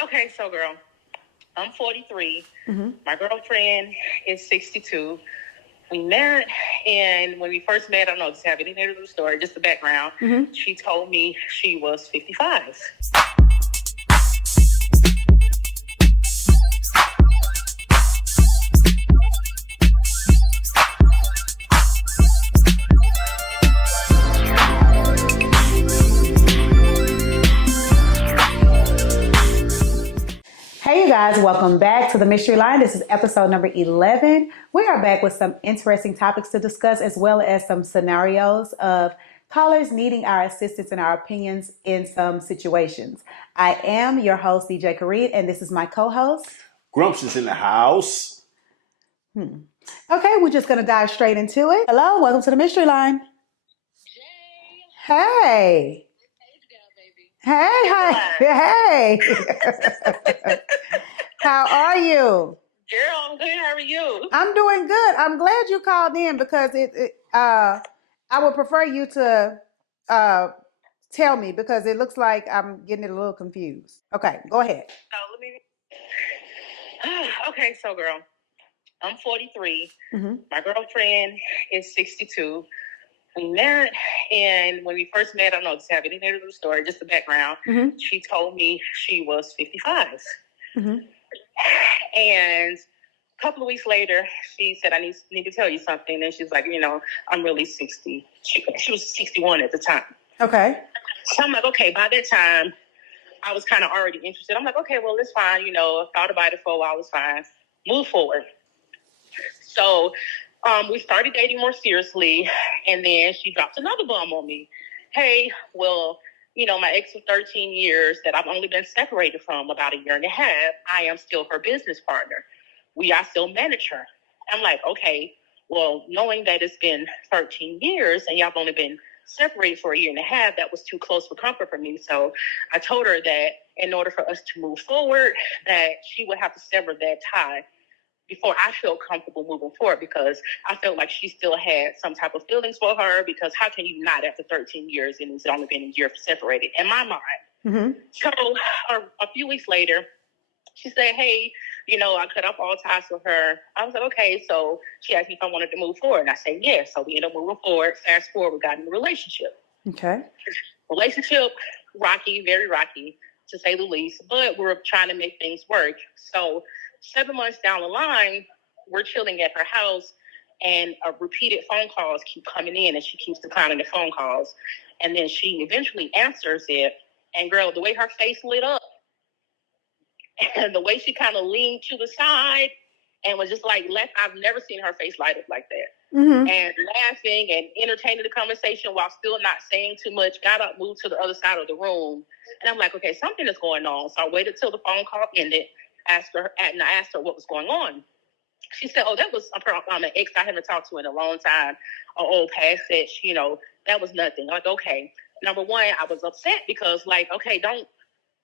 Okay, so girl, I'm 43. My girlfriend is 62. We met, and when we first met, I don't know, just have anything to do with the story, just the background. She told me she was 55. Hey you guys, welcome back to the Mystery Line. This is episode number 11. We are back with some interesting topics to discuss, as well as some scenarios of callers needing our assistance and our opinions in some situations. I am your host, DJ Kareed, and this is my co-host. Grumps is in the house. Okay, we're just going to dive straight into it. Hello, welcome to the Mystery Line. Hey. Hey, hi. Hey. How are you? Girl, I'm good. How are you? I'm doing good. I'm glad you called in because I would prefer you to tell me because it looks like I'm getting it a little confused. Okay, go ahead. Okay, so girl, I'm 43. My girlfriend is 62. We met, and when we first met, I don't know, just have anything to do with the story, just the background. She told me she was 55. And a couple of weeks later, she said, I need to tell you something. And she's like, I'm really 60. She was 61 at the time. Okay. So I'm like, okay, by that time, I was kind of already interested. I'm like, okay, well, it's fine. Thought about it for a while. It's fine. Move forward. So we started dating more seriously. And then she dropped another bomb on me. Hey, well, my ex of 13 years that I've only been separated from about a year and a half, I am still her business partner. I still manage her. I'm like, okay, well, knowing that it's been 13 years and y'all have only been separated for a year and a half, that was too close for comfort for me. So I told her that in order for us to move forward, that she would have to sever that tie before I felt comfortable moving forward, because I felt like she still had some type of feelings for her, because how can you not after 13 years and it's only been a year separated in my mind? So a few weeks later, she said, hey, I cut off all ties with her. I was like, okay. So she asked me if I wanted to move forward. And I said, yes. So we ended up moving forward. Fast forward, we got in a relationship. Okay. Relationship, rocky, very rocky, to say the least. But we were trying to make things work. So 7 months down the line, we're chilling at her house, and repeated phone calls keep coming in, and she keeps declining the phone calls. And then she eventually answers it. And girl, the way her face lit up, and the way she kind of leaned to the side and was just like, I've never seen her face light up like that. And laughing and entertaining the conversation while still not saying too much, got up, moved to the other side of the room. And I'm like, okay, something is going on. So I waited till the phone call ended, and I asked her what was going on. She said, oh, that was an ex I haven't talked to in a long time, an old past ex, that was nothing. Like, okay, number one, I was upset because, like, okay,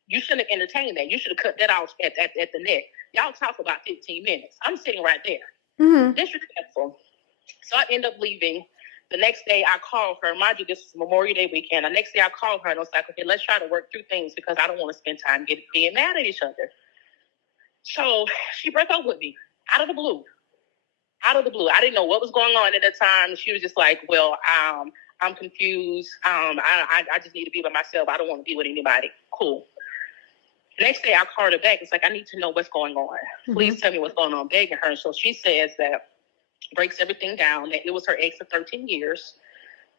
you shouldn't have entertained that. You should have cut that off at the neck. Y'all talk about 15 minutes. I'm sitting right there. Disrespectful. So I end up leaving. The next day I called her. Mind you, this was Memorial Day weekend. The next day I called her and I was like, okay, let's try to work through things because I don't want to spend time being mad at each other. So she broke up with me out of the blue. I didn't know what was going on at the time. She was just like, well, I'm confused. I just need to be by myself. I don't want to be with anybody. Cool. The next day I called her back. It's like, I need to know what's going on. Please tell me what's going on, begging her. So she says that, breaks everything down, that it was her ex of 13 years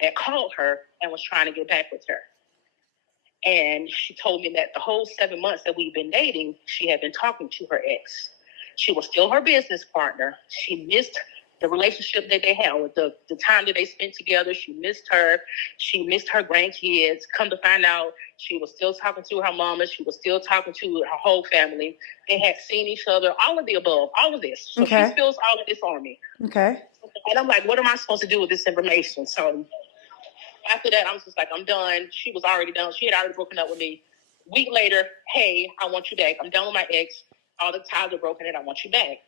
that called her and was trying to get back with her. And she told me that the whole 7 months that we've been dating, she had been talking to her ex. She was still her business partner. She missed the relationship that they had, with the time that they spent together. She missed her. She missed her grandkids. Come to find out, she was still talking to her mama. She was still talking to her whole family. They had seen each other, all of the above, all of this. So she spills all of this on me. Okay. And I'm like, what am I supposed to do with this information? So after that, I was just like, I'm done. She was already done. She had already broken up with me. Week later, hey, I want you back. I'm done with my ex. All the ties are broken and I want you back.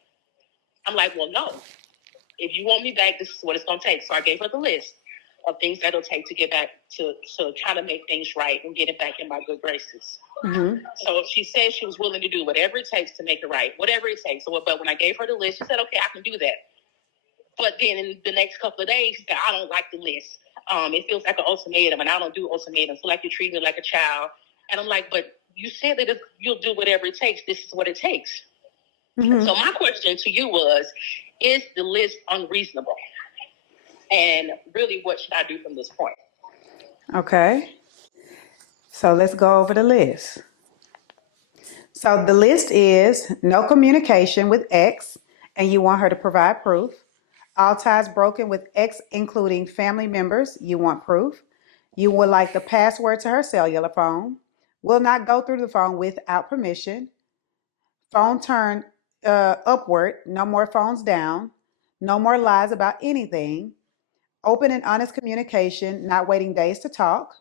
I'm like, well, no. If you want me back, this is what it's going to take. So I gave her the list of things that'll take to get back to try to make things right and get it back in my good graces. Mm-hmm. So she said she was willing to do whatever it takes to make it right, whatever it takes. So, but when I gave her the list, she said, okay, I can do that. But then in the next couple of days, she said, I don't like the list. It feels like an ultimatum, and I don't do ultimatums. I feel like you treat me like a child. And I'm like, but you said that if you'll do whatever it takes, this is what it takes. Mm-hmm. So my question to you was, is the list unreasonable? And really, what should I do from this point? Okay. So let's go over the list. So the list is no communication with X, and you want her to provide proof. All ties broken with X, including family members, you want proof. You would like the password to her cellular phone. Will not go through the phone without permission. Phone turned upward, no more phones down. No more lies about anything. Open and honest communication, not waiting days to talk.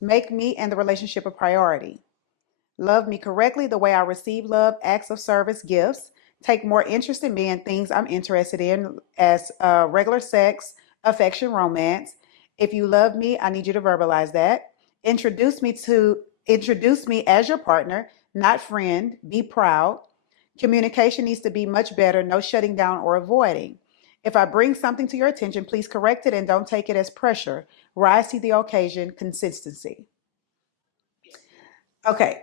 Make me and the relationship a priority. Love me correctly the way I receive love, acts of service, gifts. Take more interest in me and things I'm interested in as regular sex, affection, romance. If you love me, I need you to verbalize that. Introduce me as your partner, not friend. Be proud. Communication needs to be much better, no shutting down or avoiding. If I bring something to your attention, please correct it and don't take it as pressure. Rise to the occasion, consistency. Okay,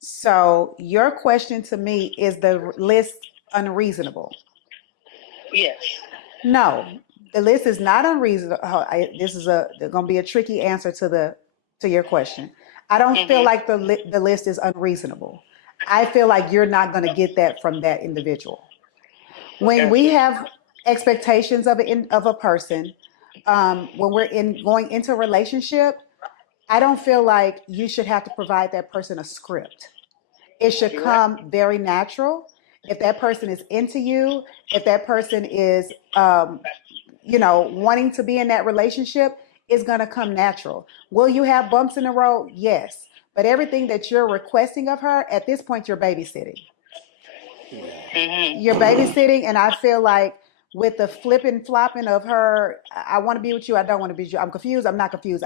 so your question to me is the list unreasonable? Yes. No, the list is not unreasonable. This is going to be a tricky answer to your question. I don't feel like the list is unreasonable. I feel like you're not going to get that from that individual. When we have expectations of a person, when we're going into a relationship, I don't feel like you should have to provide that person a script. It should come very natural. If that person is into you, if that person is, wanting to be in that relationship, it's going to come natural. Will you have bumps in the road? Yes. But everything that you're requesting of her, at this point, you're babysitting. You're babysitting, and I feel like with the flipping flopping of her, I want to be with you, I don't want to be with you, I'm confused, I'm not confused.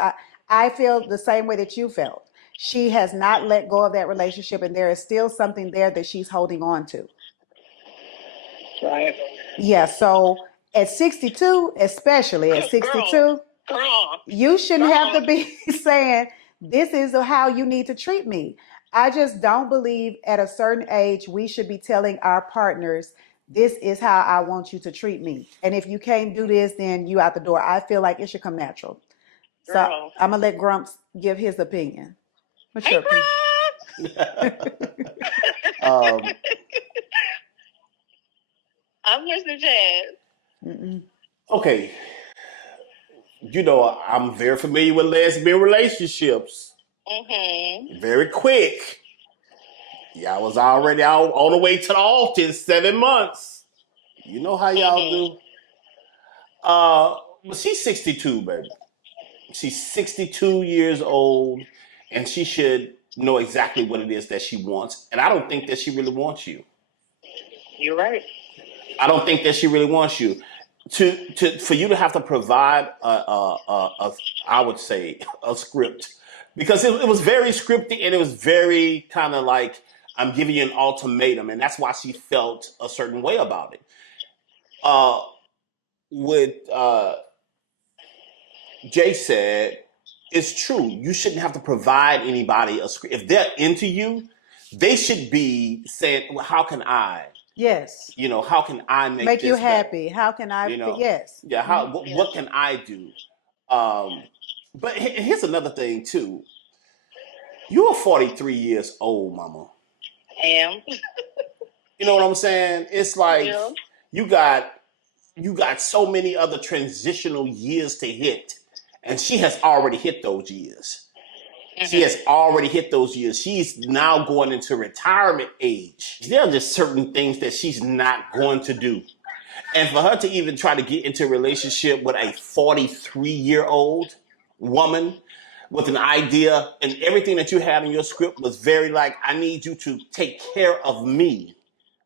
I feel the same way that you felt. She has not let go of that relationship, and there is still something there that she's holding on to. Right. Yeah, so at 62, especially at 62, you shouldn't have to be saying, this is how you need to treat me. I just don't believe at a certain age we should be telling our partners, this is how I want you to treat me. And if you can't do this, then you out the door. I feel like it should come natural. So I'm going to let Grumps give his opinion. What's your opinion? I'm listening, Chad. Okay. I'm very familiar with lesbian relationships. Very quick. Y'all was already out on the way to the altar in 7 months. You know how y'all do. But she's 62, baby. She's 62 years old, and she should know exactly what it is that she wants. And I don't think that she really wants you. You're right. I don't think that she really wants you. For you to have to provide I would say a script, because it was very scripted, and it was very kind of like, I'm giving you an ultimatum, and that's why she felt a certain way about it. With Jay said, it's true. You shouldn't have to provide anybody a script. If they're into you, they should be saying, well, how can I? Yes. How can I make you this happy? better? How can I? Yes. Yeah. What can I do? But here's another thing too. You're 43 years old, mama. I am. You know what I'm saying? It's like you got so many other transitional years to hit, and she has already hit those years. She has already hit those years. She's now going into retirement age. There are just certain things that she's not going to do. And for her to even try to get into a relationship with a 43-year-old woman with an idea, and everything that you had in your script was very like, I need you to take care of me.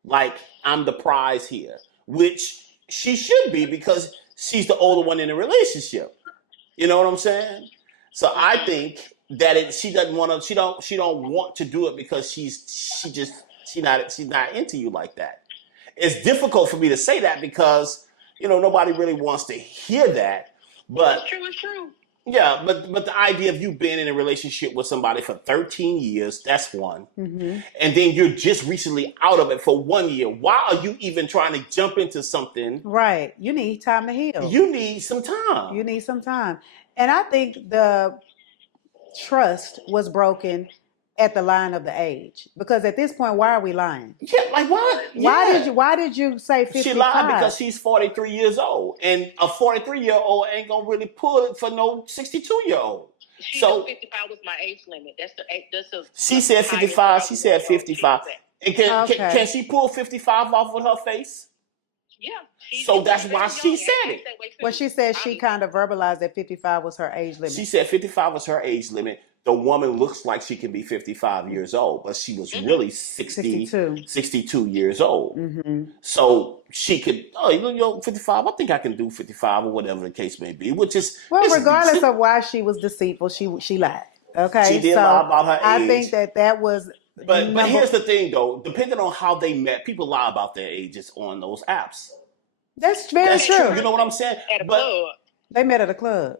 Like, I'm the prize here, which she should be, because she's the older one in the relationship. You know what I'm saying? So I think that she doesn't want to. She don't want to do it because she's not into you like that. It's difficult for me to say that because nobody really wants to hear that. But it's true. It's true. Yeah, but the idea of you being in a relationship with somebody for 13 years, that's one. Mm-hmm. And then you're just recently out of it for 1 year. Why are you even trying to jump into something? Right. You need time to heal. You need some time. You need some time. And I think the trust was broken at the line of the age. Because at this point, why are we lying? Yeah, like what? Why did you say 55? She lied because she's 43 years old. And a 43-year-old ain't gonna really pull it for no 62-year-old. She so 55 was my age limit. She said 55. She said 55. And can she pull 55 off with her face? Yeah. So that's why she said it. Well, she said she kind of verbalized that 55 was her age limit. She said 55 was her age limit. The woman looks like she can be 55 years old, but she was really 62 years old. Mm-hmm. So she could, 55, I think I can do 55 or whatever the case may be, which is... Well, regardless of why she was deceitful, she lied. Okay? She did lie about her age. I think that was... But here's the thing, though. Depending on how they met, people lie about their ages on those apps. That's very true. You know what I'm saying? At a club. They met at a club.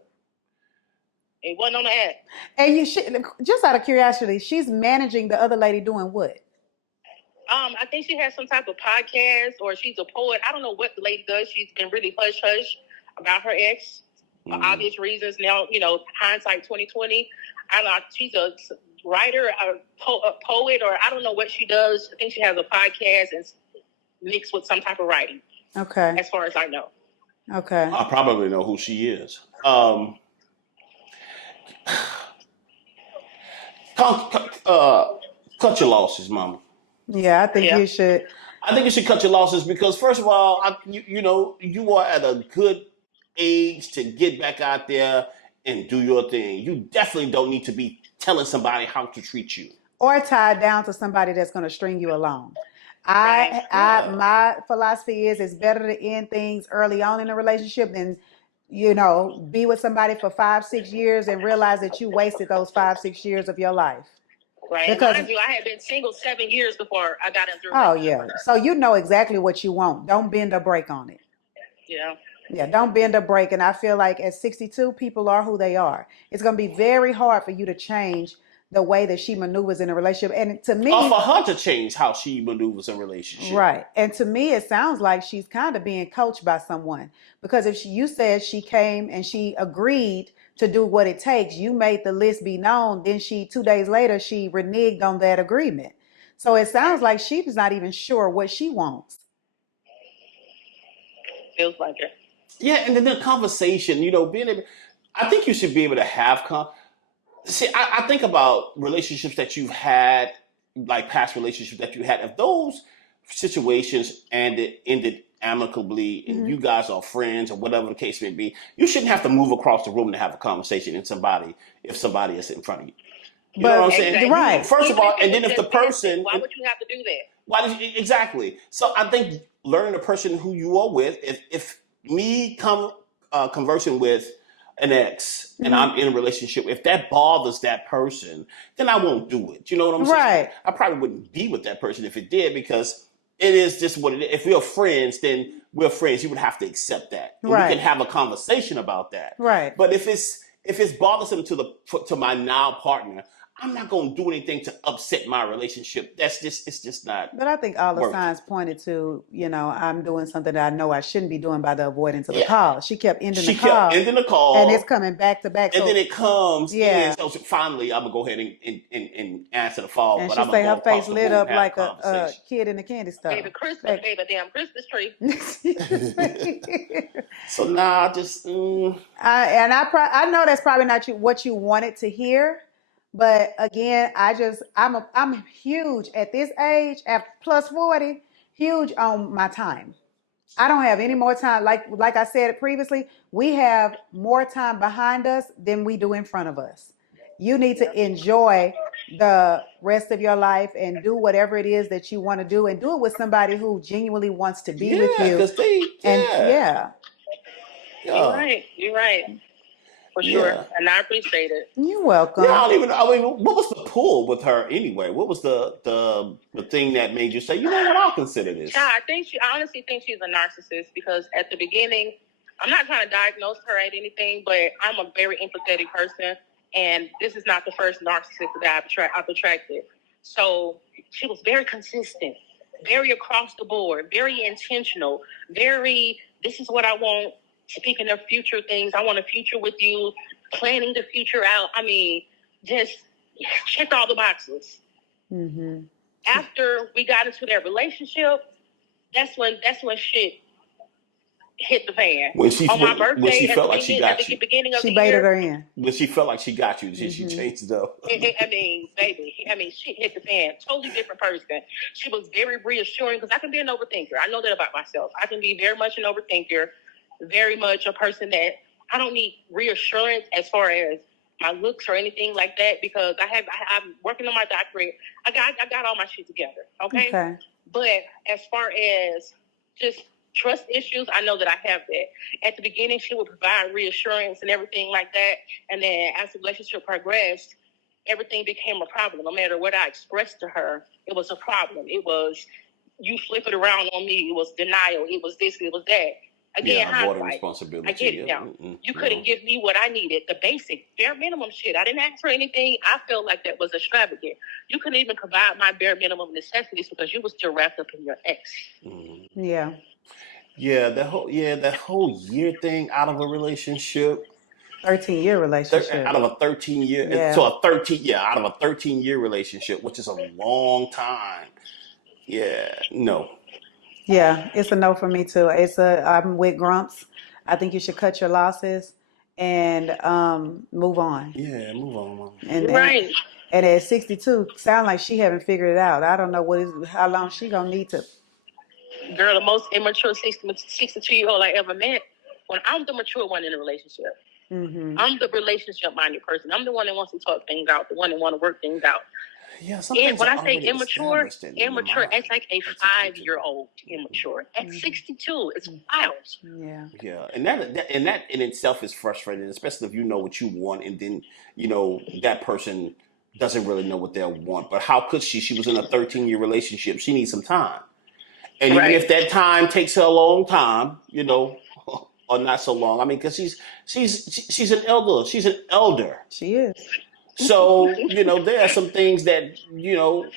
It wasn't on the app. And just out of curiosity, she's managing the other lady doing what? I think she has some type of podcast, or she's a poet. I don't know what the lady does. She's been really hush-hush about her ex for obvious reasons. Now, hindsight 2020. I don't know. She's a writer, a poet, or I don't know what she does. I think she has a podcast and mixed with some type of writing. Okay. As far as I know. Okay. I probably know who she is. Cut your losses, mama. Yeah, I think you should. I think you should cut your losses because, first of all, you are at a good age to get back out there and do your thing. You definitely don't need to be telling somebody how to treat you. Or tied down to somebody that's going to string you along. My philosophy is it's better to end things early on in a relationship than be with somebody for 5-6 years and realize that you wasted those 5-6 years of your life. Right. Because I had been single 7 years before I got into. Oh yeah. So you know exactly what you want. Don't bend or break on it. Yeah. Yeah. Don't bend or break. And I feel like at 62, people are who they are. It's going to be very hard for you to change the way that she maneuvers in a relationship. And to me, for her to change how she maneuvers in a relationship. Right. And to me, it sounds like she's kind of being coached by someone, because if you said she came and she agreed to do what it takes, you made the list be known. Then 2 days later, she reneged on that agreement. So it sounds like she's not even sure what she wants. Feels like it. Yeah. And then the conversation, I think you should be able to have See, I think about relationships that you've had, like past relationships that you had. If those situations ended amicably and you guys are friends or whatever the case may be, you shouldn't have to move across the room to have a conversation if somebody is in front of you. You know what I'm saying? Exactly. Right. First of all, and then if the person... Why would you have to do that? Exactly. So I think learning the person who you are with, if me conversing with an ex and I'm in a relationship, if that bothers that person, then I won't do it. You know what I'm saying? Right. I probably wouldn't be with that person if it did, because it is just what it is. If we're friends, then we're friends. You would have to accept that. And right. We can have a conversation about that. Right. But if it's bothersome to my now partner, I'm not going to do anything to upset my relationship. It's just not. But I think all the signs pointed to, I'm doing something that I know I shouldn't be doing by the avoidance of the call. She kept ending the call. And it's coming back to back. And then it comes. Yeah. So finally, I'm going to go ahead and answer the phone. And but she say her face lit up like a kid in the candy store. Baby, baby, damn Christmas tree. So now just... I know that's probably not what you wanted to hear. But again, I'm huge at this age, at plus 40, huge on my time. I don't have any more time. Like I said previously, we have more time behind us than we do in front of us. You need to enjoy the rest of your life and do whatever it is that you want to do, and do it with somebody who genuinely wants to be with you. You're right. for sure, and I appreciate it. You're welcome. Yeah, I mean, what was the pull with her anyway? What was the thing that made you say, you know what, I'll consider this? Yeah, I honestly think she's a narcissist because at the beginning, I'm not trying to diagnose her at anything, but I'm a very empathetic person, and this is not the first narcissist that I've attracted. So she was very consistent, very across the board, very intentional, very, this is what I want. Speaking of future things, I want a future with you, planning the future out. I mean, just check all the boxes. Mm-hmm. After we got into that relationship, that's when shit hit the fan. When she on my birthday, when she felt like she got at the you, beginning of she the baited year, her in. when she felt like she got you, she changed it up. I mean, baby, shit hit the fan. Totally different person. She was very reassuring because I can be an overthinker. I know that about myself. I can be very much an overthinker, very much a person that I don't need reassurance as far as my looks or anything like that because I'm working on my doctorate. I got all my shit together. Okay. But as far as just trust issues, I know that I have that. At the beginning, she would provide reassurance and everything like that. And then as the relationship progressed, everything became a problem. No matter what I expressed to her, it was a problem. It was, you flip it around on me. It was denial. It was this. It was that. Again, I bought a responsibility. I get it now. You couldn't give me what I needed, the basic, bare minimum shit. I didn't ask for anything. I felt like that was extravagant. You couldn't even provide my bare minimum necessities because you were still wrapped up in your ex. Mm-hmm. Yeah. Yeah, that whole year thing out of a relationship. 13-year relationship. Out of a 13-year, yeah. So out of a 13-year relationship, which is a long time. Yeah, no. Yeah, it's a no for me too. I'm with Grumps. I think you should cut your losses and move on. Yeah, move on. Right. And at 62, sound like she haven't figured it out. I don't know how long she gonna need to. Girl, the most immature 62-year-old I ever met. When I'm the mature one in a relationship, I'm the relationship-minded person. I'm the one that wants to talk things out, the one that want to work things out. Yeah, and when I say immature, it's like a 5-year-old immature. At 62, it's wild. Yeah, and that in itself is frustrating, especially if you know what you want, and then that person doesn't really know what they want. But how could she? She was in a 13-year relationship. She needs some time, and even if that time takes her a long time, or not so long. I mean, because she's an elder. She's an elder. She is. So, there are some things that,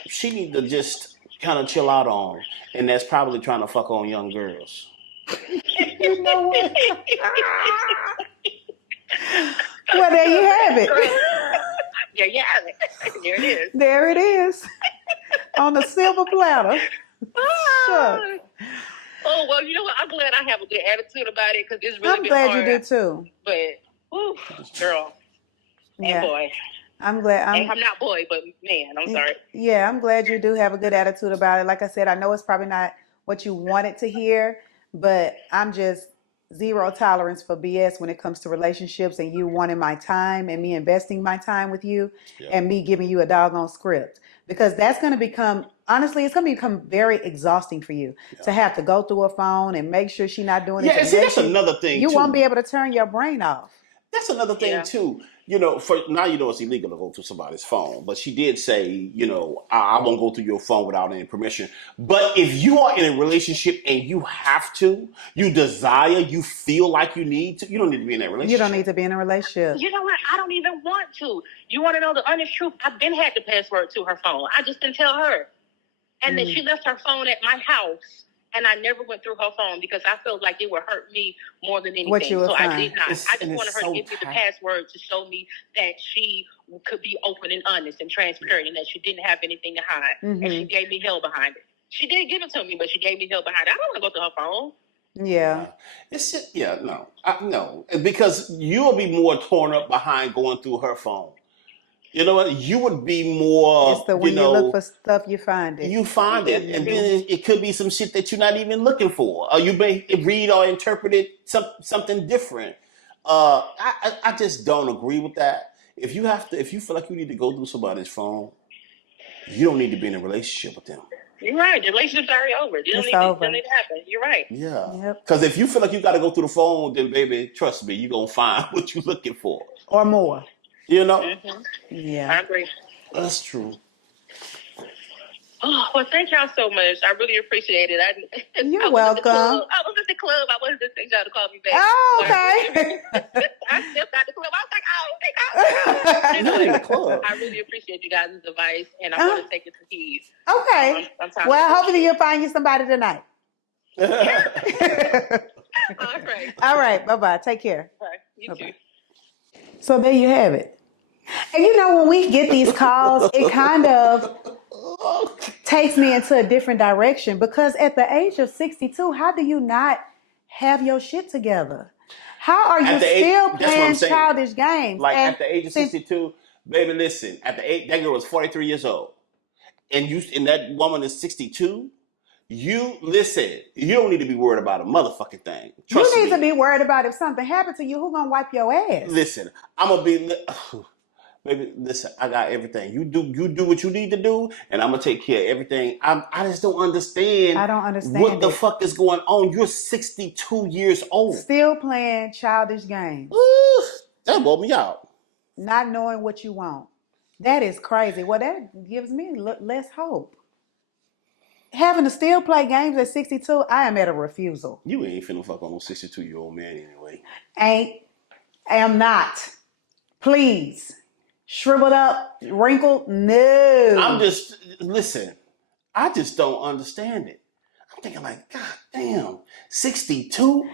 she need to just kind of chill out on. And that's probably trying to fuck on young girls. You know what? Well, there you have it. There you have it. There it is. There it is. On the silver platter. Oh, well, you know what? I'm glad I have a good attitude about it because it's really I'm glad you do too. But, girl and boy. I'm glad. I'm not boy, but man, I'm sorry. Yeah, I'm glad you do have a good attitude about it. Like I said, I know it's probably not what you wanted to hear, but I'm just zero tolerance for BS when it comes to relationships and you wanting my time and me investing my time with you and me giving you a doggone script. Because that's going to become, honestly, it's going to become very exhausting for you to have to go through a phone and make sure she's not doing it. Yeah, see, that's another thing, you won't be able to turn your brain off. That's another thing, too. For now, it's illegal to go through somebody's phone. But she did say, I won't go through your phone without any permission. But if you are in a relationship and you have to, you desire, you feel like you need to, you don't need to be in that relationship. You don't need to be in a relationship. You know what? I don't even want to. You want to know the honest truth? I've been had the password to her phone. I just didn't tell her. And then she left her phone at my house. And I never went through her phone because I felt like it would hurt me more than anything. So I did not. I just wanted her to give me the password to show me that she could be open and honest and transparent and that she didn't have anything to hide. And she gave me hell behind it. She did give it to me, but she gave me hell behind it. I don't want to go through her phone. Yeah. It's just, no. Because you'll be more torn up behind going through her phone. You know what? You would be more. It's when you look for stuff, you find it. You find it, and then it could be some shit that you're not even looking for, or you may read or interpret it something different. I just don't agree with that. If you feel like you need to go through somebody's phone, you don't need to be in a relationship with them. You're right. The relationship's already over. It don't need to happen. You're right. Yeah. Because if you feel like you got to go through the phone, then baby, trust me, you're going to find what you're looking for. Or more. You know? Mm-hmm. Yeah. I agree. That's true. Oh, well, thank y'all so much. I really appreciate it. You're welcome. I was at the club. I wanted to thank y'all to call me back. Oh, okay. I stepped out the club. I was like, oh, thank God. Not in the club. I really appreciate you guys' advice, and I want to take it to heed. Okay. Well, hopefully you'll find you somebody tonight. All right. All right. Bye-bye. Take care. All right. You too. So there you have it. And you know, when we get these calls, it kind of takes me into a different direction, because at the age of 62, how do you not have your shit together? How are you still playing childish games? Like at the age of 62, baby, listen, at the age, that girl was 43 years old. And that woman is 62. You don't need to be worried about a motherfucking thing. Trust me. You need to be worried about if something happened to you, who's gonna wipe your ass? Listen, I'm gonna be baby, listen, I got everything. You do what you need to do, and I'm gonna take care of everything. I just don't understand. I don't understand what the fuck is going on. You're 62 years old. Still playing childish games. Ooh, that woke me out. Not knowing what you want. That is crazy. Well, that gives me less hope. Having to still play games at 62, I am at a refusal. You ain't finna fuck on no 62-year-old man anyway. I am not. Please. Shriveled up, wrinkled, no. Listen, I just don't understand it. I'm thinking like, God damn, 62?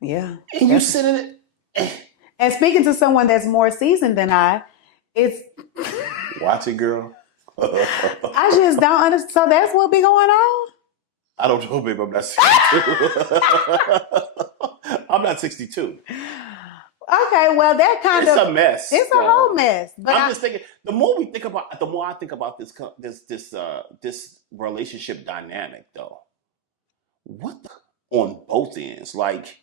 Yeah. And you sitting it. And speaking to someone that's more seasoned than I, it's... Watch it, girl. I just don't understand. So that's what be going on? I don't know, babe. I'm not 62. I'm not 62. Okay, well, that kind it's a mess. It's a whole mess. But I'm just thinking. The more I think about this relationship dynamic, though. What on both ends, like.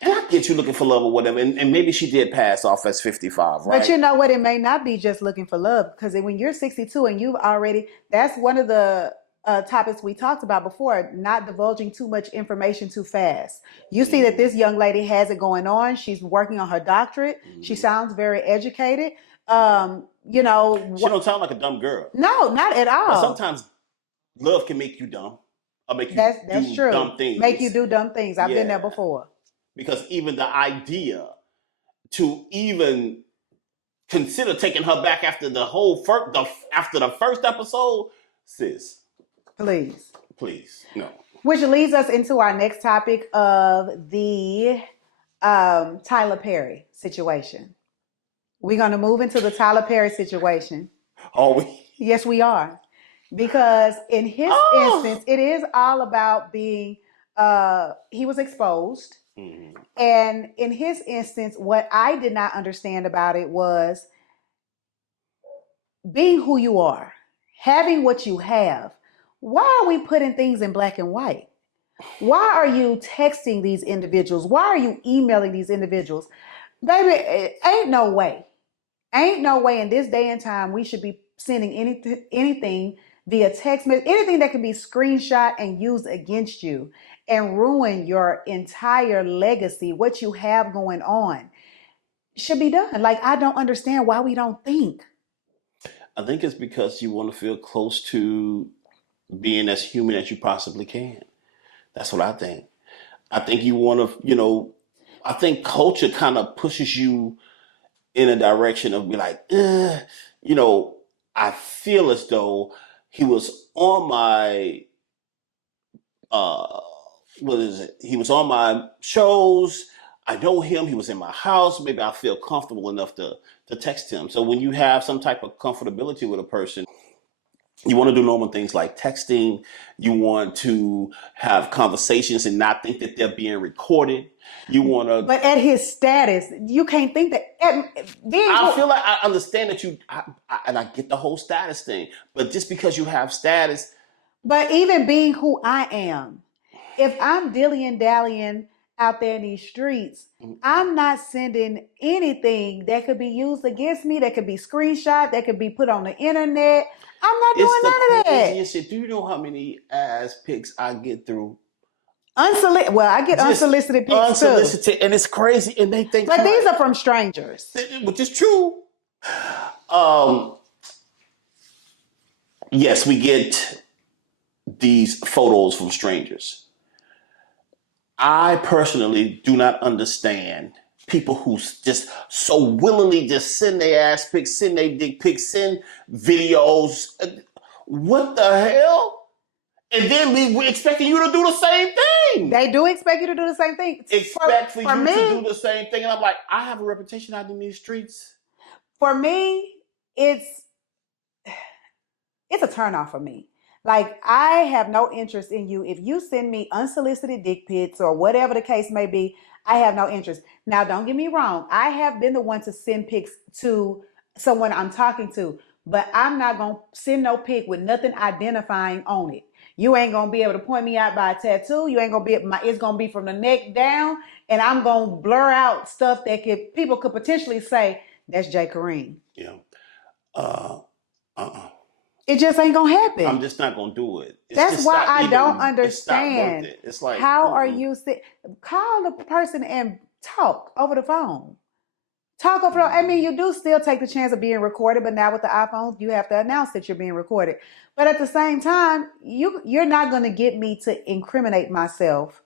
And I get you looking for love or whatever, and maybe she did pass off as 55, right? But you know what? It may not be just looking for love, because when you're 62 and you've already, that's one of the topics we talked about before, not divulging too much information too fast. You see that this young lady has it going on. She's working on her doctorate. She sounds very educated. You know. She don't sound like a dumb girl. No, not at all. But sometimes love can make you dumb. Or make you do true. Dumb things. Make you do dumb things. I've been there before. Because even the idea to even consider taking her back after the first episode, sis. Please, no. Which leads us into our next topic of the Tyler Perry situation. We're going to move into the Tyler Perry situation. Are we? Yes, we are. Because in his instance, it is all about being, he was exposed. Mm-hmm. And in his instance, what I did not understand about it was being who you are, having what you have. Why are we putting things in black and white? Why are you texting these individuals? Why are you emailing these individuals? Baby, ain't no way. Ain't no way in this day and time we should be sending anything via text message, anything that can be screenshot and used against you and ruin your entire legacy, what you have going on, should be done. Like, I don't understand why we don't think. I think it's because you want to feel close to being as human as you possibly can. That's what I think. I think you want to, I think culture kind of pushes you in a direction of be like, I feel as though he was on my, he was on my shows. I know him. He was in my house. Maybe I feel comfortable enough to text him. So when you have some type of comfortability with a person, you want to do normal things like texting. You want to have conversations and not think that they're being recorded. You want to. But at his status, you can't think that. I feel like I understand that and I get the whole status thing. But just because you have status. But even being who I am, if I'm dilly-dallying out there in these streets, I'm not sending anything that could be used against me, that could be screenshot, that could be put on the internet. I'm not doing It's the none of that. craziest shit. Do you know how many ass pics I get through? Unsolicited. Well, I get Just unsolicited pics unsolicited, and it's crazy. And they think, but these are from strangers, which is true. Yes, we get these photos from strangers. I personally do not understand people who just so willingly just send their ass pics, send their dick pics, send videos. What the hell? And then we're expecting you to do the same thing. They do expect you to do the same thing. Expect for you to do the same thing. And I'm like, I have a reputation out in these streets. For me, it's a turnoff for me. Like, I have no interest in you. If you send me unsolicited dick pics or whatever the case may be, I have no interest. Now, don't get me wrong. I have been the one to send pics to someone I'm talking to, but I'm not going to send no pic with nothing identifying on it. You ain't going to be able to point me out by a tattoo. You ain't going to be, it's going to be from the neck down, and I'm going to blur out stuff that people could potentially say, that's Jay Kareem. Yeah. It just ain't gonna happen. I'm just not gonna do it. That's why I don't understand. It's like, how are you call the person and talk over the phone. Talk over the phone. I mean, you do still take the chance of being recorded, but now with the iPhones, you have to announce that you're being recorded. But at the same time, you're not gonna get me to incriminate myself.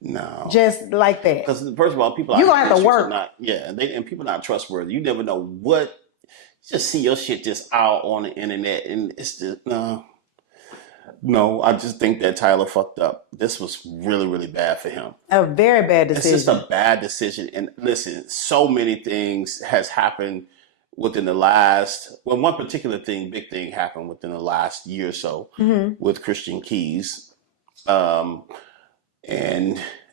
No. Just like that. Because first of all, people you're gonna have to work. And people are not trustworthy. You never know what. Just see your shit just out on the internet, and it's just no. I just think that Tyler fucked up. This was really, really bad for him. A very bad decision. It's just a bad decision. And listen, so many things has happened within the last. Well, one particular big thing happened within the last year or so with Christian Keys, and.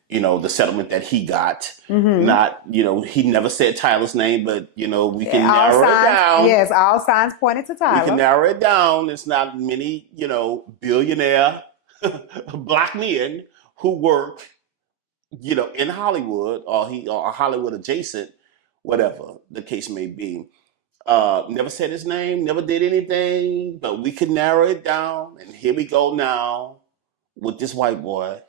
The settlement that he got, not, he never said Tyler's name, but, we can narrow it down. Yes, all signs pointed to Tyler. We can narrow it down. It's not many, billionaire black men who work, in Hollywood or Hollywood adjacent, whatever the case may be. Never said his name, never did anything, but we can narrow it down. And here we go now with this white boy.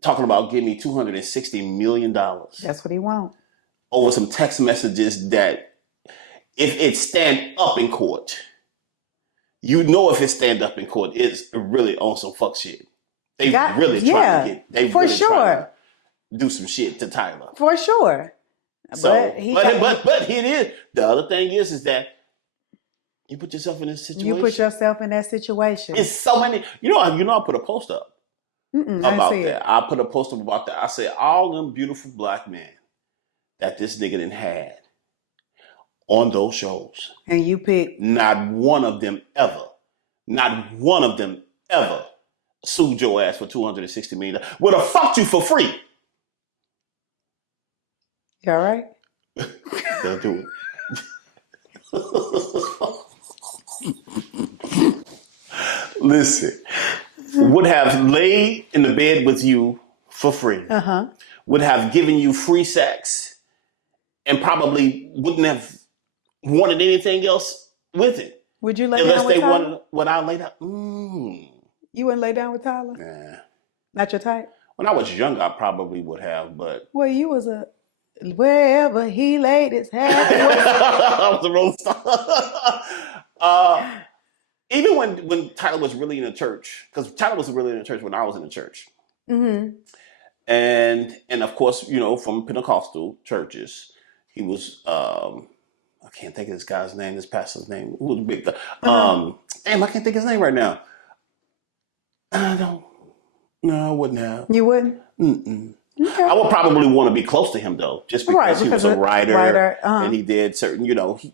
Talking about giving me $260 million. That's what he wants. Over some text messages that if it stand up in court, if it stand up in court, it's really on some fuck shit. They really trying to do some shit to Tyler. For sure. So, but it is. The other thing is that you put yourself in this situation. You put yourself in that situation. It's so many. I put a post up. About that. I put a post up about that. I said, all them beautiful black men that this nigga done had on those shows. And you picked. Not one of them ever sued your ass for $260 million. Would have fucked you for free. You all right? They'll do it. Listen. Would have laid in the bed with you for free. Would have given you free sex, and probably wouldn't have wanted anything else with it. Would you lay down with Tyler? Would I lay down? You wouldn't lay down with Tyler? Nah. Not your type? When I was young, I probably would have, but... Well, you was wherever he laid his head. I was a rolling star. Even when Tyler was really in the church, because Tyler was really in the church when I was in the church. And of course, from Pentecostal churches, he was, I can't think of this guy's name, this pastor's name. Who was big? Damn, I can't think of his name right now. I wouldn't have. You wouldn't? Okay. I would probably want to be close to him though, just because he was a writer and he did certain,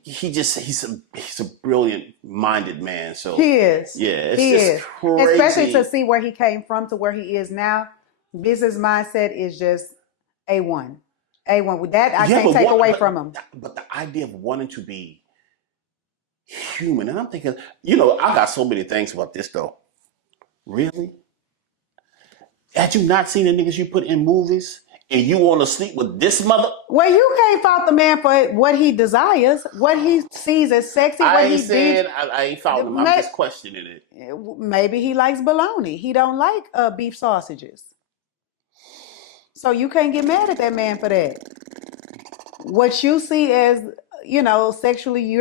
he's a brilliant minded man. So he is. Yeah, it's just crazy. Especially to see where he came from to where he is now. Business mindset is just A1. A1. With that, I can't take away from him. But the idea of wanting to be human, and I'm thinking, I got so many things about this though. Really? Had you not seen the niggas you put in movies? And you want to sleep with this mother? Well, you can't fault the man for what he desires, what he sees as sexy, I what ain't he saying deems. I ain't faulting him. I'm just questioning it. Maybe he likes bologna. He don't like beef sausages. So you can't get mad at that man for that. What you see as, sexually,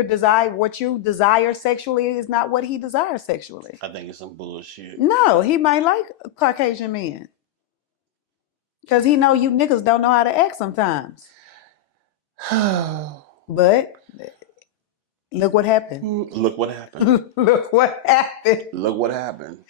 what you desire sexually is not what he desires sexually. I think it's some bullshit. No, he might like Caucasian men. Because he know you niggas don't know how to act sometimes. But look what happened. Look what happened. Look what happened. Look what happened.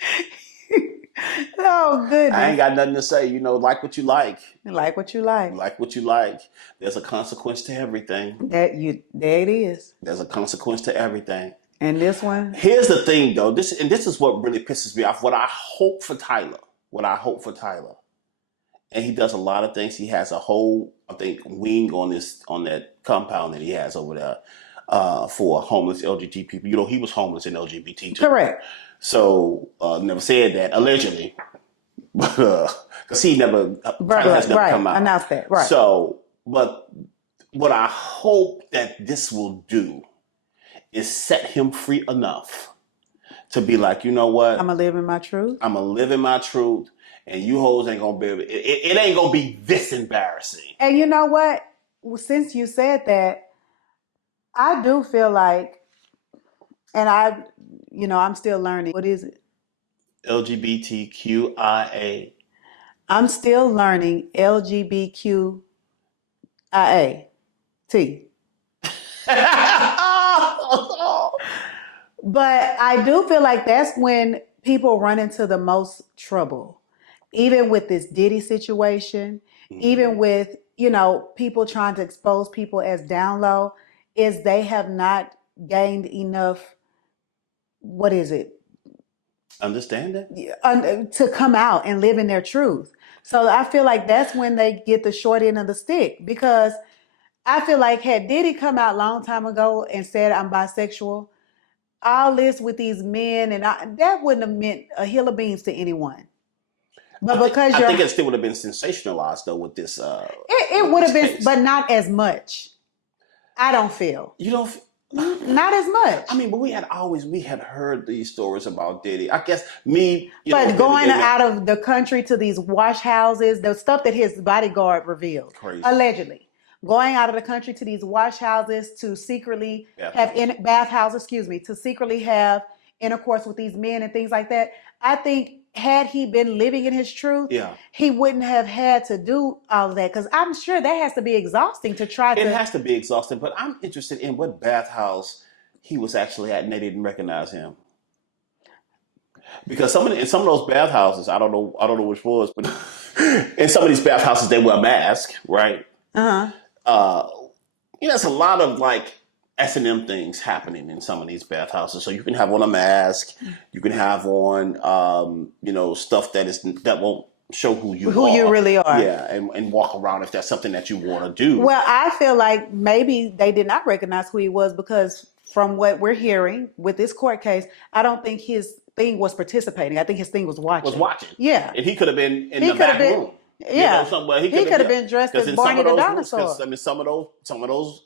Oh, goodness. I ain't got nothing to say. Like what you like. Like what you like. Like what you like. There's a consequence to everything. There it is. There's a consequence to everything. And this one? Here's the thing, though. This is what really pisses me off. What I hope for Tyler. And he does a lot of things. He has a whole, I think, wing on that compound that he has over there for homeless LGBT people. He was homeless and LGBT too. Correct. So never said that allegedly, because he never has never come out. Announced that. Right. So, but what I hope that this will do is set him free enough to be like, you know what? I'm gonna live in my truth. And you hoes ain't gonna be able. It ain't gonna be this embarrassing. And you know what? Since you said that, I do feel like, and I'm still learning. What is it? LGBTQIA. I'm still learning LGBTQIA. But I do feel like that's when people run into the most trouble. Even with this Diddy situation, even with, people trying to expose people as down low, is they have not gained enough, what is it? Understanding? To come out and live in their truth. So I feel like that's when they get the short end of the stick, because I feel like had Diddy come out a long time ago and said, I'm bisexual, all this with these men, and that wouldn't have meant a hill of beans to anyone. But I think it still would have been sensationalized though with this. It would have been, but not as much. I don't feel. You don't. Not as much. I mean, but we had heard these stories about Diddy. I guess me. But going out of the country to these wash houses, the stuff that his bodyguard revealed, crazy. Allegedly. Going out of the country to these wash houses to secretly bathhouses, to secretly have intercourse with these men and things like that. I think had he been living in his truth, he wouldn't have had to do all of that, because I'm sure that has to be exhausting to try to. It has to be exhausting, but I'm interested in what bathhouse he was actually at, and they didn't recognize him. Because in some of those bathhouses, I don't know which was, but in some of these bathhouses they wear a mask, right? There's a lot of like S&M things happening in some of these bathhouses. So you can have on a mask, you can have on, stuff that won't show who you really are. Yeah, and walk around if that's something that you want to do. Well, I feel like maybe they did not recognize who he was, because from what we're hearing with this court case, I don't think his thing was participating. I think his thing was watching. Yeah. And he could have been in the back room. Yeah. Somewhere he could have been dressed as Barney the dinosaur. Because some of those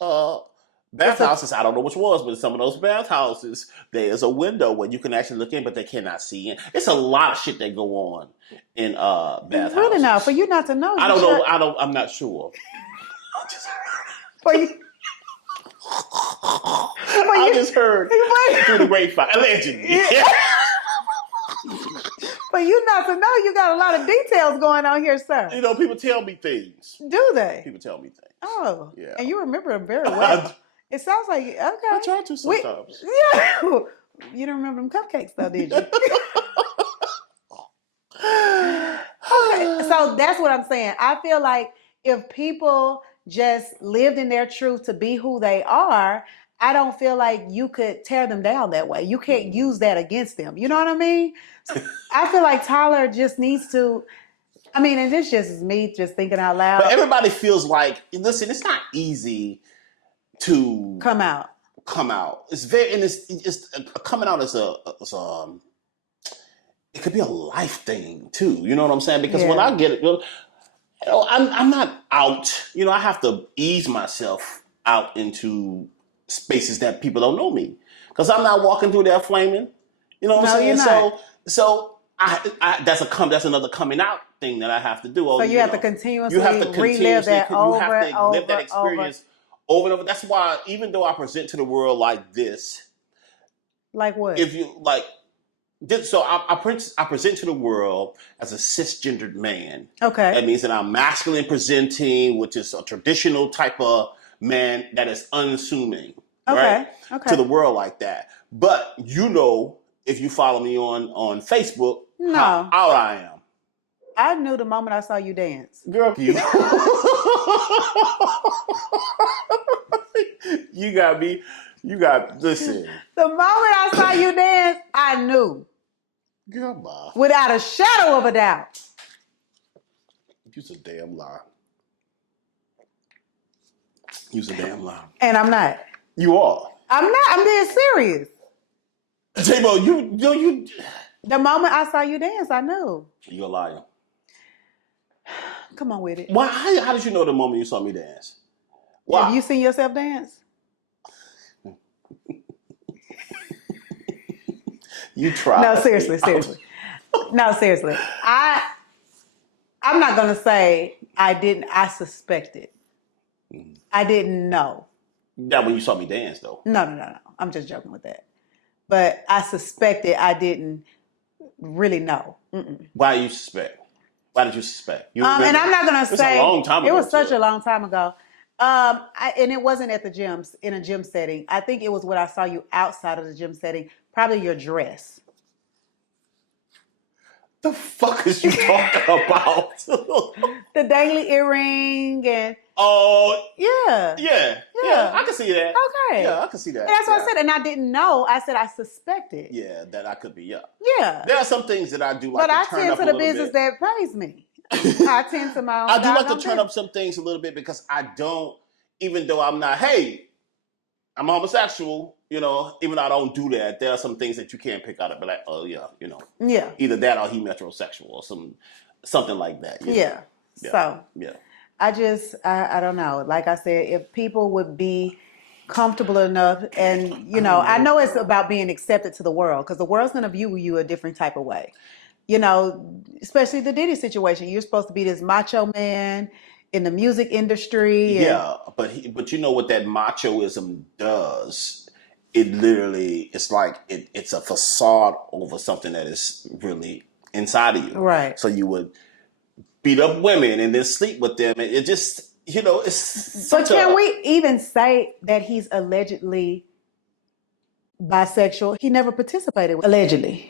bathhouses, I don't know which was, but some of those bathhouses, there's a window where you can actually look in, but they cannot see in. It's a lot of shit that go on in bathhouses. Really now, for you not to know. I don't know. I'm not sure. For you. I just heard through the grapevine, allegedly. But you not to know, you got a lot of details going on here, sir. People tell me things. Do they? People tell me things. Oh, yeah. And you remember them very well. It sounds like, okay. I try to sometimes. You don't remember them cupcakes though, did you? Okay, so that's what I'm saying. I feel like if people just lived in their truth to be who they are, I don't feel like you could tear them down that way. You can't use that against them. You know what I mean? So I feel like Tyler just needs to, and this just is me just thinking out loud. But everybody feels like, listen, it's not easy to come out. It's very, and it's coming out as it it could be a life thing too. You know what I'm saying? Because when I get it, I'm not out. I have to ease myself out into spaces that people don't know me, because I'm not walking through there flaming. You know what I'm saying? You're not. So that's another coming out thing that I have to do. So you have to continuously relive that over you have to live that over. experience over and over. That's why, even though I present to the world like this, like what? If you like. So I present to the world as a cisgendered man. Okay. That means that I'm masculine presenting, which is a traditional type of man that is unassuming, right? Okay. To the world like that. But if you follow me on Facebook, how out I am. I knew the moment I saw you dance. Girl, you. Listen. The moment I saw you dance, I knew. Girl, bye. Without a shadow of a doubt. You's a damn lie. You's a damn lie. And I'm not. You are. I'm not. I'm being serious. J-Bo, you. The moment I saw you dance, I knew. You're a liar. Come on with it. Why? How did you know the moment you saw me dance? Why? Have you seen yourself dance? You tried. No, seriously. No, seriously. I'm not gonna say I didn't. I suspected. I didn't know. That when you saw me dance, though. No. I'm just joking with that. But I suspected. I didn't really know. Mm-mm. Why do you suspect? Why did you suspect? And I'm not gonna say. It was a long time ago. It was such a long time ago. And it wasn't at the gyms, in a gym setting. I think it was when I saw you outside of the gym setting. Probably your dress. The fuck is you talking about? The dangly earring and. Oh. Yeah. I can see that. Okay. Yeah, I can see that. And that's what I said. And I didn't know. I said I suspected. Yeah, that I could be. Yeah. Yeah. There are some things that I do like but to I turn tend up to a the little business bit. that pays me. I tend to my own. I do like to turn up some things a little bit, because I don't, even though I'm not, hey, I'm homosexual, even though I don't do that, there are some things that you can't pick out of, but like, oh yeah, Yeah. Either that or he metrosexual or something like that. Yeah. So yeah. I don't know. Like I said, if people would be comfortable enough, and I know it's about being accepted to the world, because the world's going to view you a different type of way. Especially the Diddy situation. You're supposed to be this macho man in the music industry. Yeah, but you know what that machoism does? It literally, it's like it's a facade over something that is really inside of you. Right. So you would beat up women and then sleep with them. It just, it's. But can we even say that he's allegedly bisexual? He never participated. Allegedly.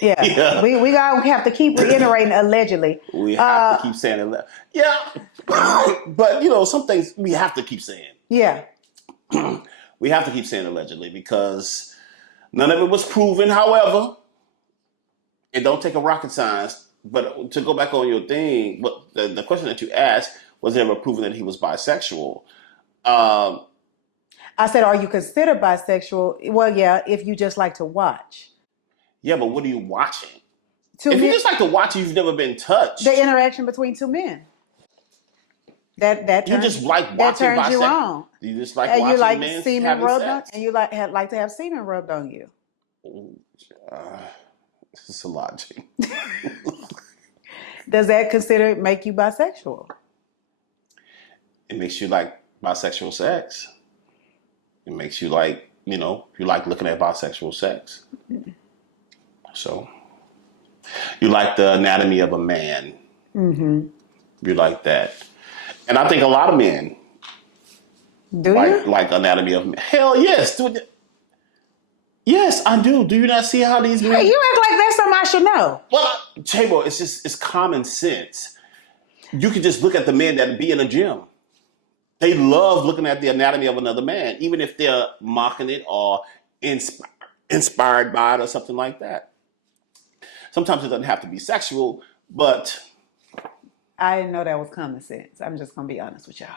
Yeah. We have to keep reiterating allegedly. We have to keep saying it. Yeah. But some things we have to keep saying. Yeah. We have to keep saying allegedly, because none of it was proven. However, it don't take a rocket science. But to go back on your thing, but the question that you asked, was it ever proven that he was bisexual? I said, are you considered bisexual? Well, yeah, if you just like to watch. Yeah, but what are you watching? If you just like to watch, you've never been touched. The interaction between two men. That you just like watching. That turns you on. You just like watching. You like men semen rubbed on, sex. and you like to have semen rubbed on you. This is a lot, G. Does that make you bisexual? It makes you like bisexual sex. It makes you like, you like looking at bisexual sex. Mm-hmm. So, you like the anatomy of a man. Mm-hmm. You like that. And I think a lot of men like anatomy of men. Hell yes. Yes, I do. Do you not see how these men... Hey, you act like that's something I should know. Well, J-Bo, it's common sense. You can just look at the men that be in a gym. They love looking at the anatomy of another man, even if they're mocking it or inspired by it or something like that. Sometimes it doesn't have to be sexual, but... I didn't know that was common sense. I'm just going to be honest with y'all.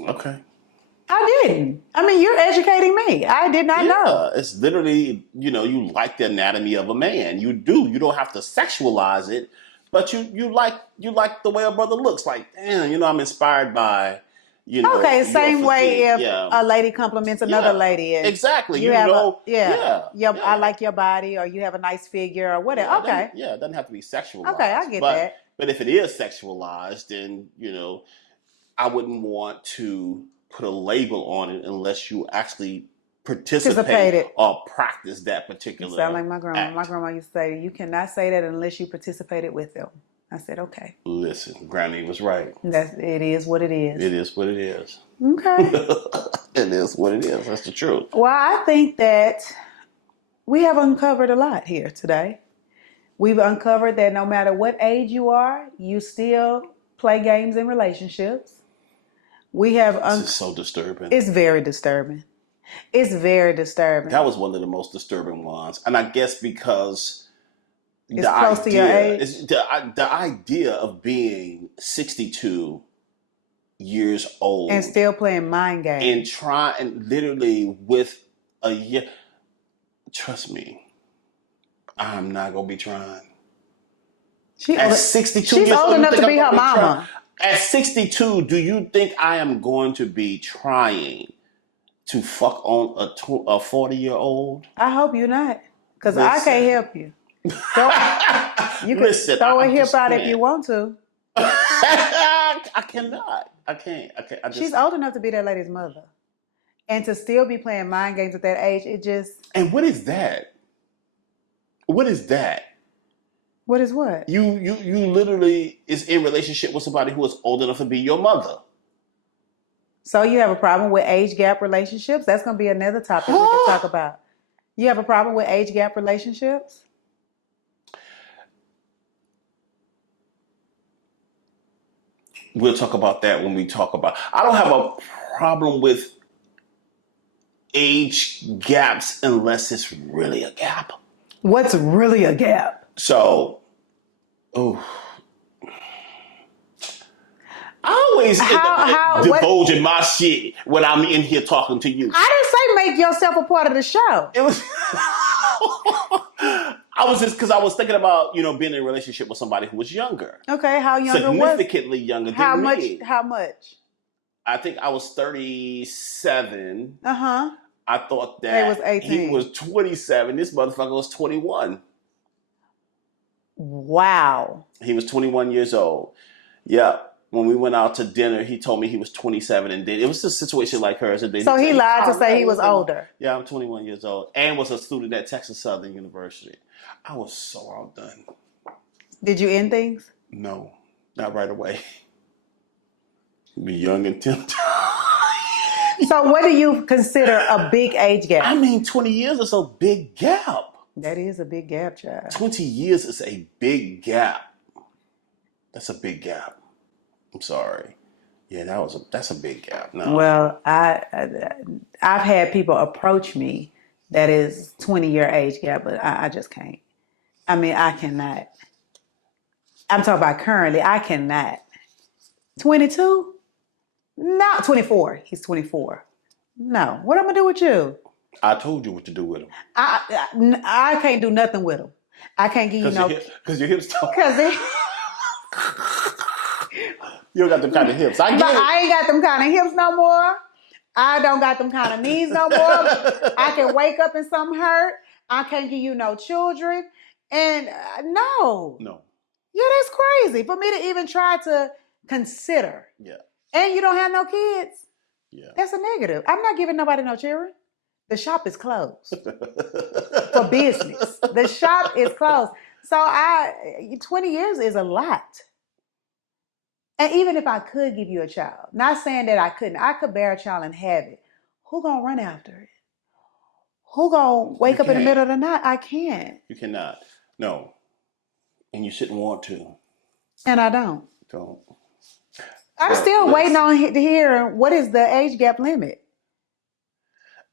Okay. I didn't. I mean, you're educating me. I did not know. It's literally, you like the anatomy of a man. You do. You don't have to sexualize it, but you like the way a brother looks. Like, damn, I'm inspired by, Okay, your same way physique. if a lady compliments another lady. And exactly. You have I like your body, or you have a nice figure, or whatever. Okay. It doesn't have to be sexualized. Okay, I get that. But if it is sexualized, then, I wouldn't want to put a label on it unless you actually participate or practice that particular. You sound like my grandma. Act. My grandma used to say, "You cannot say that unless you participated with them." I said, "Okay." Listen, Granny was right. It is what it is. It is what it is. Okay. It is what it is. That's the truth. Well, I think that we have uncovered a lot here today. We've uncovered that no matter what age you are, you still play games in relationships. We have. This is so disturbing. It's very disturbing. It's very disturbing. That was one of the most disturbing ones, and I guess because it's close to your age. The idea of being 62 years old and still playing mind games and literally with a year. Trust me, I'm not gonna be trying. At 62 she's years old enough to be her mama. At 62, do you think I am going to be trying to fuck on a 40-year-old? I hope you're not, because I can't help you. You can throw a hip out if you want to. I cannot. I can't. She's old enough to be that lady's mother, and to still be playing mind games at that age. It just. And what is that? What is that? What is what? You literally is in relationship with somebody who is old enough to be your mother. So you have a problem with age gap relationships? That's going to be another topic we can talk about. You have a problem with age gap relationships? We'll talk about that when we talk about. I don't have a problem with age gaps unless it's really a gap. What's really a gap? So, I always end up divulging my shit when I'm in here talking to you. I didn't say make yourself a part of the show. It was. I was just because I was thinking about being in a relationship with somebody who was younger. Okay, how younger? Significantly younger than me. How much? I think I was 37. I thought that he was 18. He was 27. This motherfucker was 21. Wow. He was 21 years old. Yeah. When we went out to dinner, he told me he was 27, and then it was a situation like hers. So he lied to say he was older. Yeah, I'm 21 years old, and was a student at Texas Southern University. I was so outdone. Did you end things? No, not right away. Be young and tempted. So what do you consider a big age gap? I mean, 20 years is a big gap. That is a big gap, child. 20 years is a big gap. That's a big gap. I'm sorry. Yeah, that's a big gap. No. Well, I've had people approach me that is 20-year age gap, but I just can't. I mean, I cannot. I'm talking about currently. I cannot. 22? No, 24. He's 24. No. What am I gonna do with you? I told you what to do with him. I can't do nothing with him. I can't give you no. Because your hips talk. Because you don't got them kind of hips. I ain't got them kind of hips no more. I don't got them kind of knees no more. I can wake up and something hurt. I can't give you no children. And no. Yeah, that's crazy for me to even try to consider. Yeah. And you don't have no kids. Yeah. That's a negative. I'm not giving nobody no children. The shop is closed for business. The shop is closed. So 20 years is a lot. And even if I could give you a child, not saying that I couldn't, I could bear a child and have it. Who gonna run after it? Who gonna wake up in the middle of the night? I can't. You cannot. No. And you shouldn't want to. And I don't. Don't. I'm still waiting on to hear what is the age gap limit.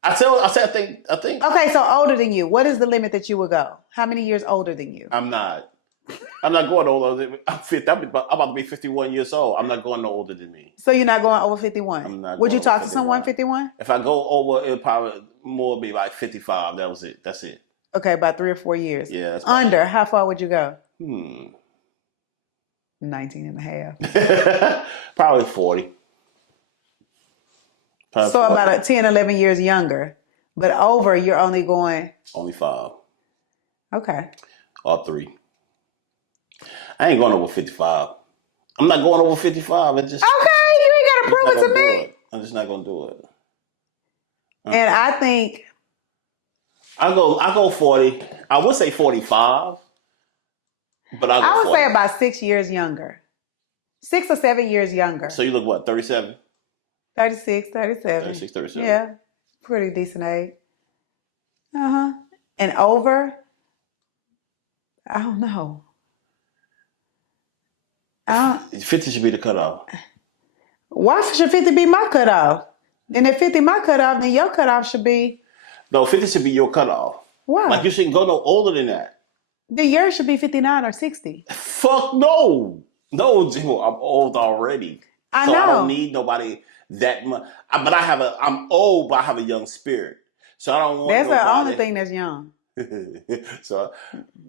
I think. Okay, so older than you. What is the limit that you would go? How many years older than you? I'm not. I'm not going older. I'm 50. I'm about to be 51 years old. I'm not going no older than me. So you're not going over 51? I'm not. Would you talk to 51. someone 51? If I go over, it'll probably more be like 55. That was it. That's it. Okay, about 3 or 4 years. Yeah. Under, how far would you go? 19 and a half. Probably 40. So 40. About 10, 11 years younger. But over, you're only going? Only 5. Okay. Or 3. I ain't going over 55. I'm not going over 55. It's just okay. You ain't got to prove it to me. I'm just not going to do it. And I think I go 40. I would say 45. But I would 40. Say about 6 years younger. 6 or 7 years younger. So you look what, 37? 36, 37. 36, 37. Yeah. Pretty decent age. And over, I don't know. 50 should be the cutoff. Why should 50 be my cutoff? And if 50 my cutoff, then your cutoff should be? No, 50 should be your cutoff. Why? Like you shouldn't go no older than that. Then yours should be 59 or 60. Fuck no. No, Jimo, I'm old already. I know. I don't need nobody that much. But I'm old, but I have a young spirit. So I don't want That's nobody. the only thing that's young. So,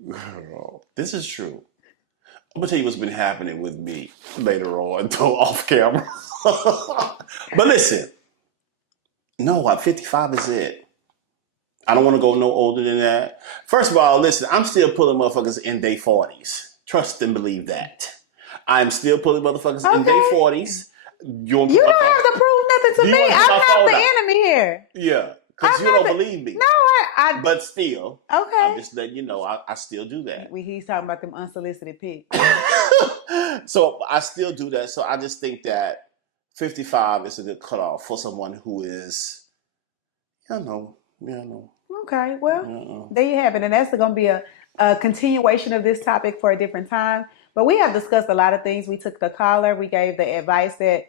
girl, this is true. I'm going to tell you what's been happening with me later on, off camera. But listen. No, 55 is it. I don't want to go no older than that. First of all, listen, I'm still pulling motherfuckers in their 40s. Trust and believe that. I'm still pulling motherfuckers in their 40s. You don't have to prove nothing to me. I'm not the enemy here. Yeah, because you don't believe me. No, I. But still, okay. I'm just letting you know I still do that. He's talking about them unsolicited pics. So I still do that. So I just think that 55 is a good cutoff for someone who is, Okay, well, there you have it. And that's going to be a continuation of this topic for a different time. But we have discussed a lot of things. We took the caller. We gave the advice that,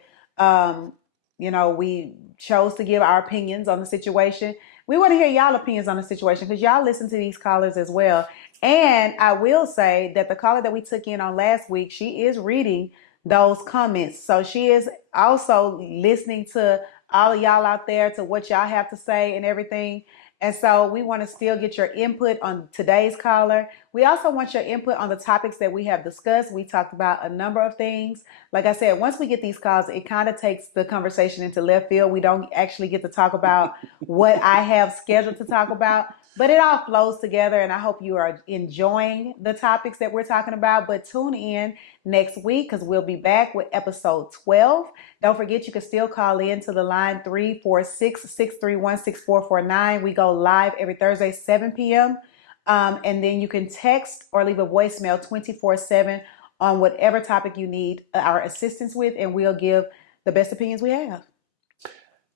we chose to give our opinions on the situation. We want to hear y'all opinions on the situation because y'all listen to these callers as well. And I will say that the caller that we took in on last week, she is reading those comments. So she is also listening to all of y'all out there, to what y'all have to say and everything. And so we want to still get your input on today's caller. We also want your input on the topics that we have discussed. We talked about a number of things. Like I said, once we get these calls, it kind of takes the conversation into left field. We don't actually get to talk about what I have scheduled to talk about, but it all flows together. And I hope you are enjoying the topics that we're talking about. But tune in next week because we'll be back with episode 12. Don't forget, you can still call in to the line 346-631-6449. We go live every Thursday, 7 p.m. And then you can text or leave a voicemail 24/7 on whatever topic you need our assistance with, and we'll give the best opinions we have.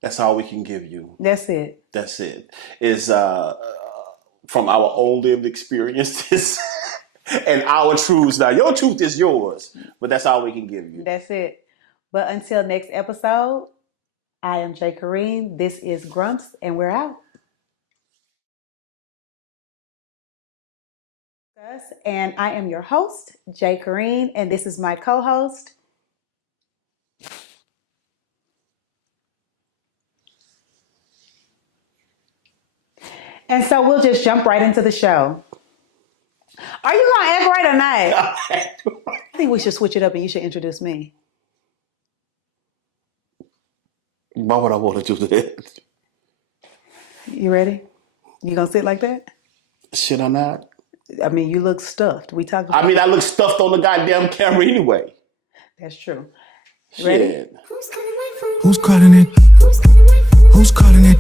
That's all we can give you. That's it. That's it. Is from our own lived experiences and our truths. Now, your truth is yours, but that's all we can give you. That's it. But until next episode, I am Jay Kareen. This is Grumps, and we're out. And I am your host, Jay Kareen, and this is my co-host. And so we'll just jump right into the show. Are you going to act right or not? I think we should switch it up and you should introduce me. Why would I want to do that? You ready? You going to sit like that? Should I not? I mean, you look stuffed. We talked about I look stuffed on the goddamn camera anyway. That's true. Shit. Ready? Who's calling it? Who's calling it?